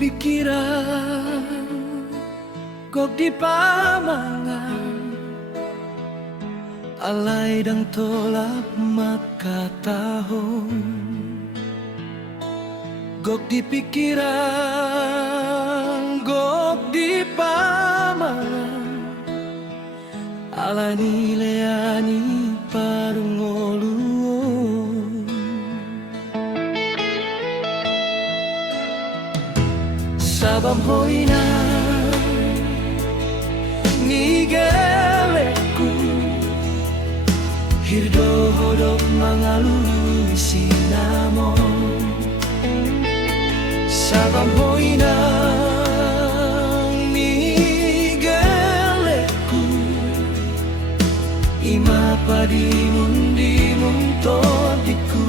pikiran, kok di pamangan, alai dang tolak maka tahun. Gok di pikiran, gok di pamangan, alani leani parungoluon. Sabam hoina ngigeleku, hirdo hodok mangalui sinamon. Sabam hoina ngigeleku, ima padimun dimun todiku.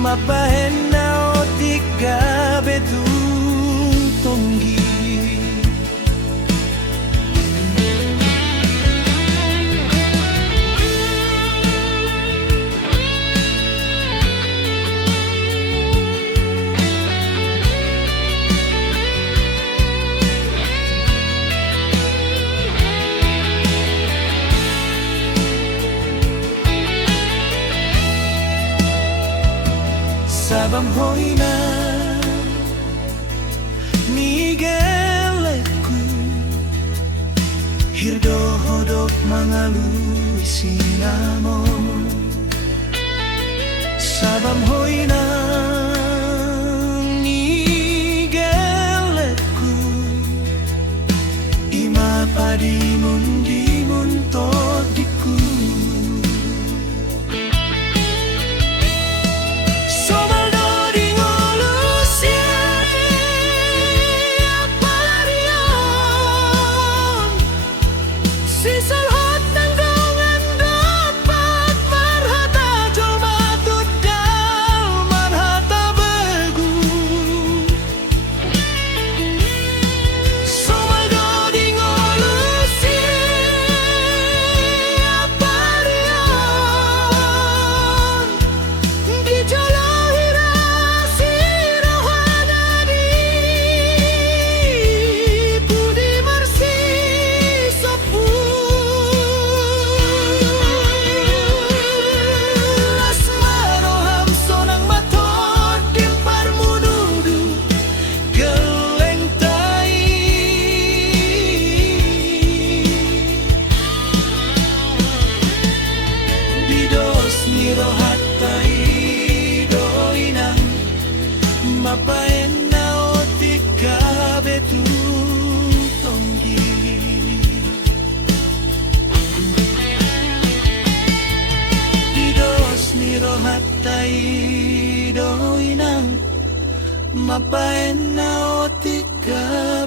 Mapahena o tiga betung tonggi. Sabam hoina ngigeleku, hirdo hodok mangalui sinamon. Sabam hoina ngigeleku, ima padimun dimun todiku. Mapahena o tiga betung tonggi. Didos niro hatai doinang, mapahena o tiga